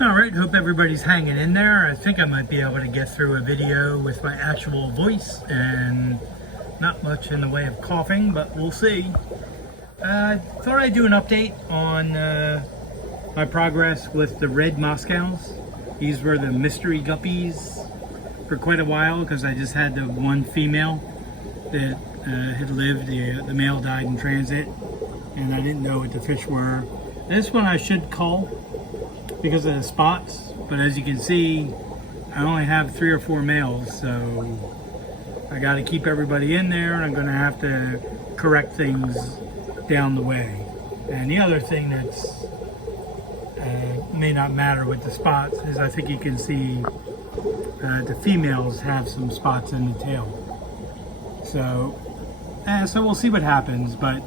Alright, hope everybody's hanging in there. I think I might be able to get through a video with my actual voice and not much in the way of coughing, but we'll see. Thought I'd do an update on my progress with the red Moscows. These were the mystery guppies for quite a while because I just had the one female that had lived. The male died in transit and I didn't know what the fish were. This one I should cull because of the spots, but as you can see I only have 3 or 4 males, so I got to keep everybody in there and I'm going to have to correct things down the way. And the other thing that's may not matter with the spots is I think you can see the females have some spots in the tail. So we'll see what happens, but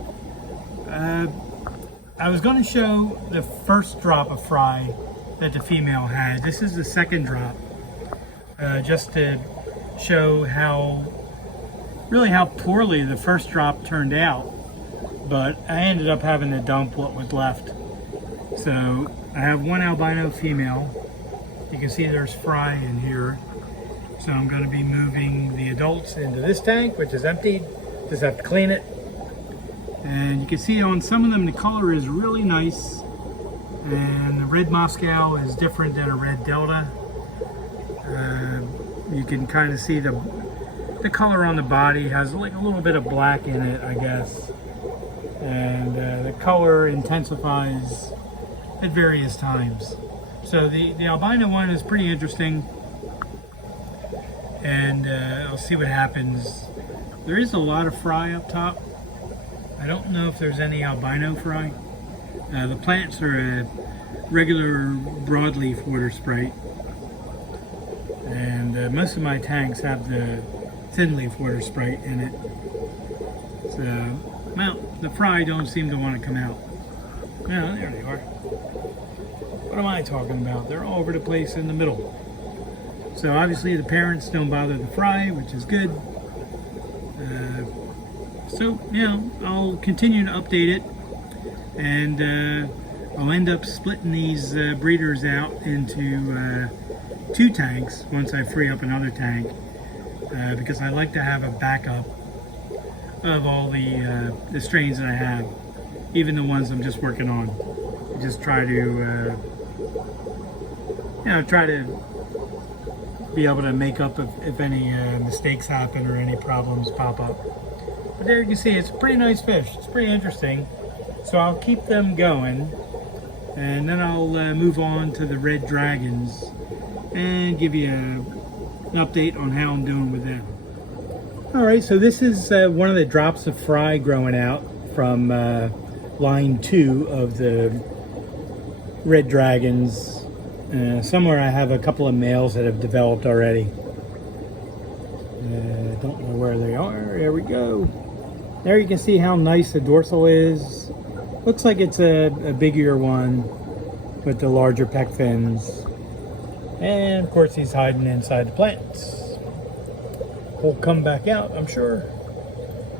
I was going to show the first drop of fry that the female had. This is the second drop, just to show how poorly the first drop turned out. But I ended up having to dump what was left. So I have one albino female. You can see there's fry in here. So I'm going to be moving the adults into this tank, which is emptied. Just have to clean it. And you can see on some of them the color is really nice, and the red Moscow is different than a red Delta. You can kind of see the color on the body has like a little bit of black in it, I guess, and the color intensifies at various times. So the albino one is pretty interesting, and I'll see what happens. There is a lot of fry up top. I don't know if there's any albino fry. The plants are a regular broadleaf water sprite, and most of my tanks have the thin leaf water sprite in it. So, well, the fry don't seem to want to come out. Well, there they are. What am I talking about? They're all over the place in the middle. So obviously the parents don't bother the fry, which is good. So, I'll continue to update it, and I'll end up splitting these breeders out into 2 tanks once I free up another tank, because I like to have a backup of all the strains that I have, even the ones I'm just working on. Just try to, try to be able to make up if any mistakes happen or any problems pop up. But there you can see it's a pretty nice fish. It's pretty interesting. So I'll keep them going, and then I'll move on to the red dragons and give you an update on how I'm doing with them. Alright, so this is one of the drops of fry growing out from line 2 of the red dragons. Somewhere I have a couple of males that have developed already. Don't know where they are. There we go. There you can see how nice the dorsal is. Looks like it's a bigger one with the larger pec fins. And of course he's hiding inside the plants. He'll come back out, I'm sure.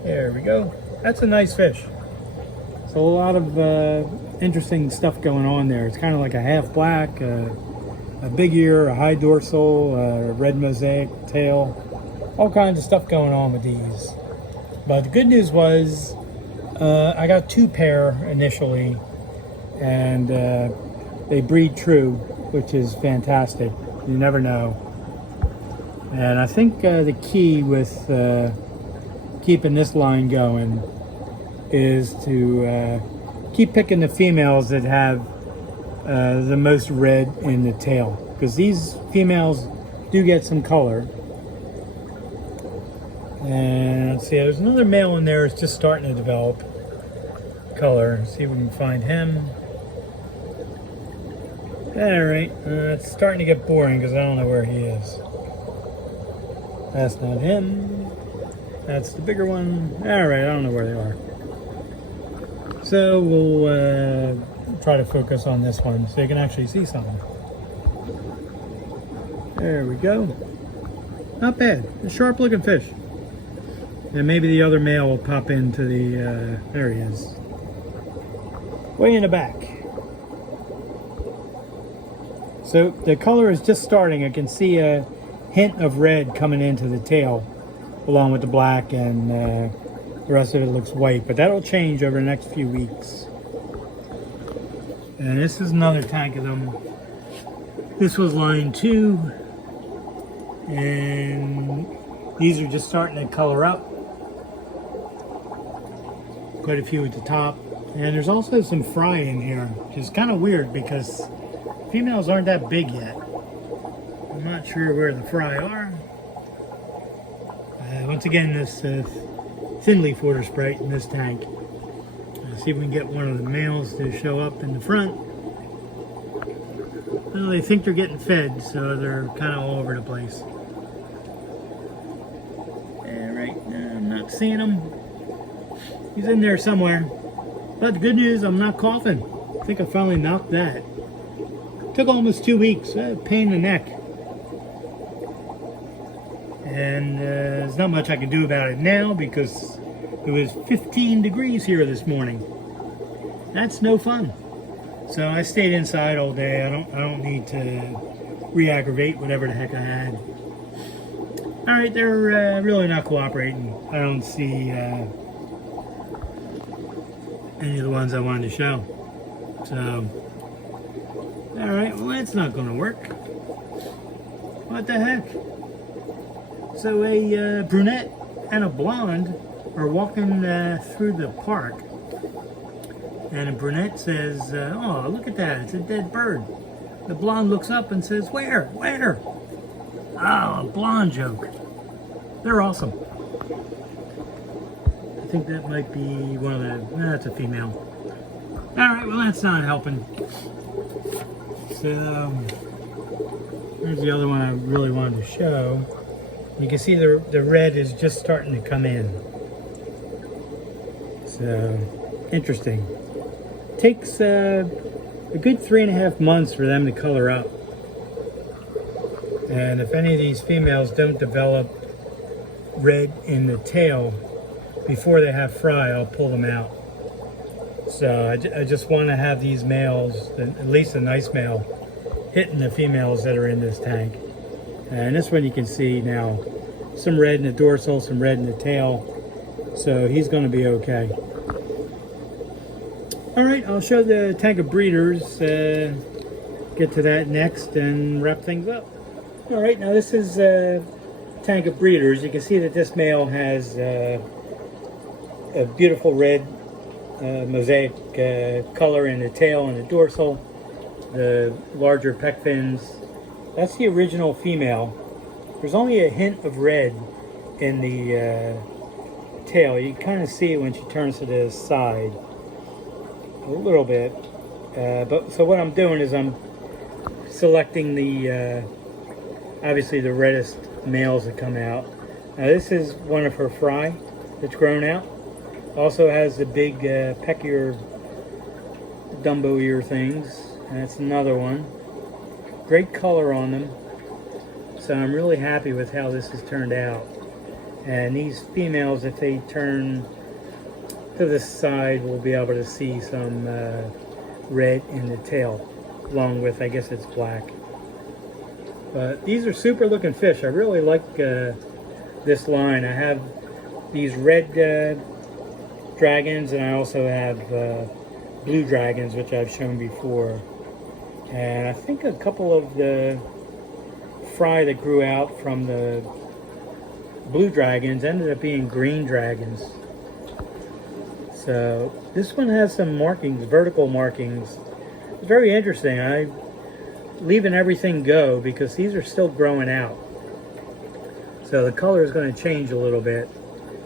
There we go. That's a nice fish. So a lot of interesting stuff going on there. It's kind of like a half black, a big ear, a high dorsal, a red mosaic tail. All kinds of stuff going on with these. But the good news was I got 2 pair initially, and they breed true, which is fantastic. You never know. And I think the key with keeping this line going is to keep picking the females that have the most red in the tail, because these females do get some color. And let's see, there's another male in there that's just starting to develop color. Let's see if we can find him. Alright, it's starting to get boring because I don't know where he is. That's not him. That's the bigger one. Alright, I don't know where they are. So we'll try to focus on this one so you can actually see something. There we go. Not bad. A sharp looking fish. And maybe the other male will pop into the, there he is. Way in the back. So the color is just starting. I can see a hint of red coming into the tail along with the black, and the rest of it looks white, but that'll change over the next few weeks. And this is another tank of them. This was line 2, and these are just starting to color up. Quite a few at the top. And there's also some fry in here, which is kind of weird because females aren't that big yet. I'm not sure where the fry are. Once again, this thin leaf water sprite in this tank. Let's see if we can get one of the males to show up in the front. Well, they think they're getting fed, so they're kind of all over the place. Right now, I'm not seeing him. He's in there somewhere. But the good news, I'm not coughing. I think I finally knocked that. Took almost 2 weeks. Pain in the neck. And there's not much I can do about it now because it was 15 degrees here this morning. That's no fun. So I stayed inside all day. I don't need to re-aggravate whatever the heck I had. All right, they're really not cooperating. I don't see any of the ones I wanted to show. So, all right, well, that's not going to work. What the heck? So a brunette and a blonde are walking through the park, and a brunette says, oh, look at that, it's a dead bird. The blonde looks up and says, where? Oh, a blonde joke. They're awesome. I think that might be one of the, that's a female. All right, well, that's not helping. So, here's the other one I really wanted to show. You can see the red is just starting to come in. So, interesting. Takes a good 3.5 months for them to color up. And if any of these females don't develop red in the tail before they have fry, I'll pull them out. So I just want to have these males, at least a nice male, hitting the females that are in this tank. And this one you can see now, some red in the dorsal, some red in the tail. So he's going to be okay. All right, I'll show the tank of breeders, get to that next and wrap things up. All right, now this is a tank of breeders. You can see that this male has a beautiful red mosaic color in the tail and the dorsal, the larger pec fins. That's the original female. There's only a hint of red in the tail. You can kind of see it when she turns to the side. A little bit. But so what I'm doing is I'm selecting the, obviously the reddest males that come out. Now this is one of her fry that's grown out. Also has the big peck ear, Dumbo ear things. And that's another one. Great color on them. So I'm really happy with how this has turned out. And these females, if they turn to the side, we'll be able to see some red in the tail, along with, I guess it's black. But these are super looking fish. I really like this line. I have these red dragons, and I also have blue dragons, which I've shown before. And I think a couple of the fry that grew out from the blue dragons ended up being green dragons. So this one has some markings, vertical markings. It's very interesting. I'm leaving everything go because these are still growing out. So the color is going to change a little bit.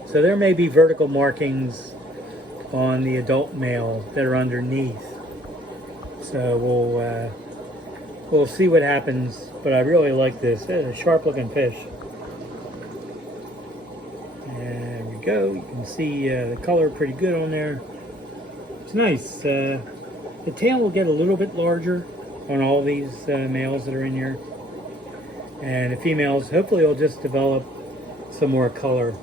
So there may be vertical markings on the adult male that are underneath. So we'll see what happens. But I really like this. It's a sharp looking fish. Go. You can see the color pretty good on there. It's nice. The tail will get a little bit larger on all these males that are in here, and the females hopefully will just develop some more color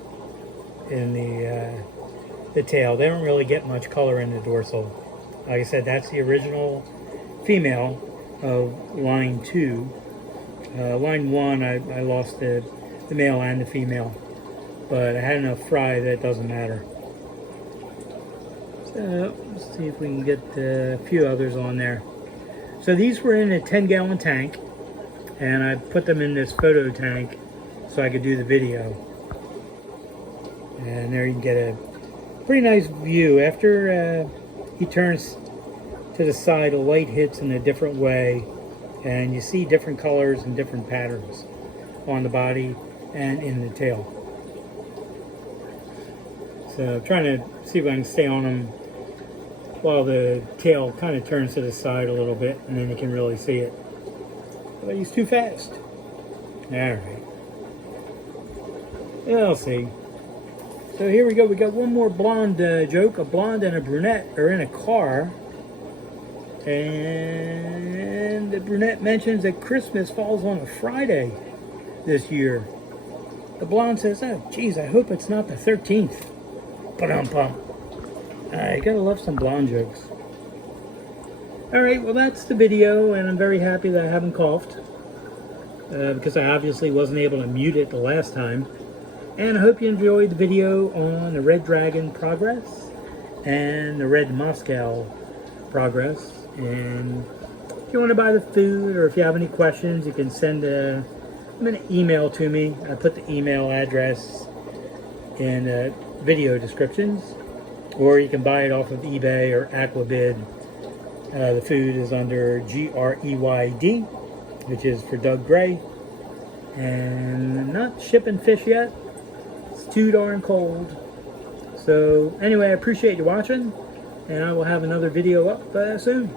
in the tail. They don't really get much color in the dorsal. Like I said, that's the original female. of line 2. Line 1, I lost the male and the female, but I had enough fry that it doesn't matter. So let's see if we can get a few others on there. So these were in a 10-gallon tank, and I put them in this photo tank so I could do the video. And there you can get a pretty nice view. After he turns to the side, the light hits in a different way, and you see different colors and different patterns on the body and in the tail. So I'm trying to see if I can stay on him while the tail kind of turns to the side a little bit, and then you can really see it. But he's too fast. Alright. We'll see. So here we go. We got one more blonde joke. A blonde and a brunette are in a car, and the brunette mentions that Christmas falls on a Friday this year. The blonde says, "Oh, geez, I hope it's not the 13th. Ba-dum-bum." I gotta love some blonde jokes. Alright, well that's the video, and I'm very happy that I haven't coughed. Because I obviously wasn't able to mute it the last time. And I hope you enjoyed the video on the Red Dragon progress and the Red Moscow progress. And if you want to buy the food, or if you have any questions, you can send an email to me. I put the email address in video descriptions. Or you can buy it off of eBay or Aquabid. The food is under GREYD, which is for Doug Gray. And I'm not shipping fish yet. It's too darn cold. So anyway, I appreciate you watching, and I will have another video up soon.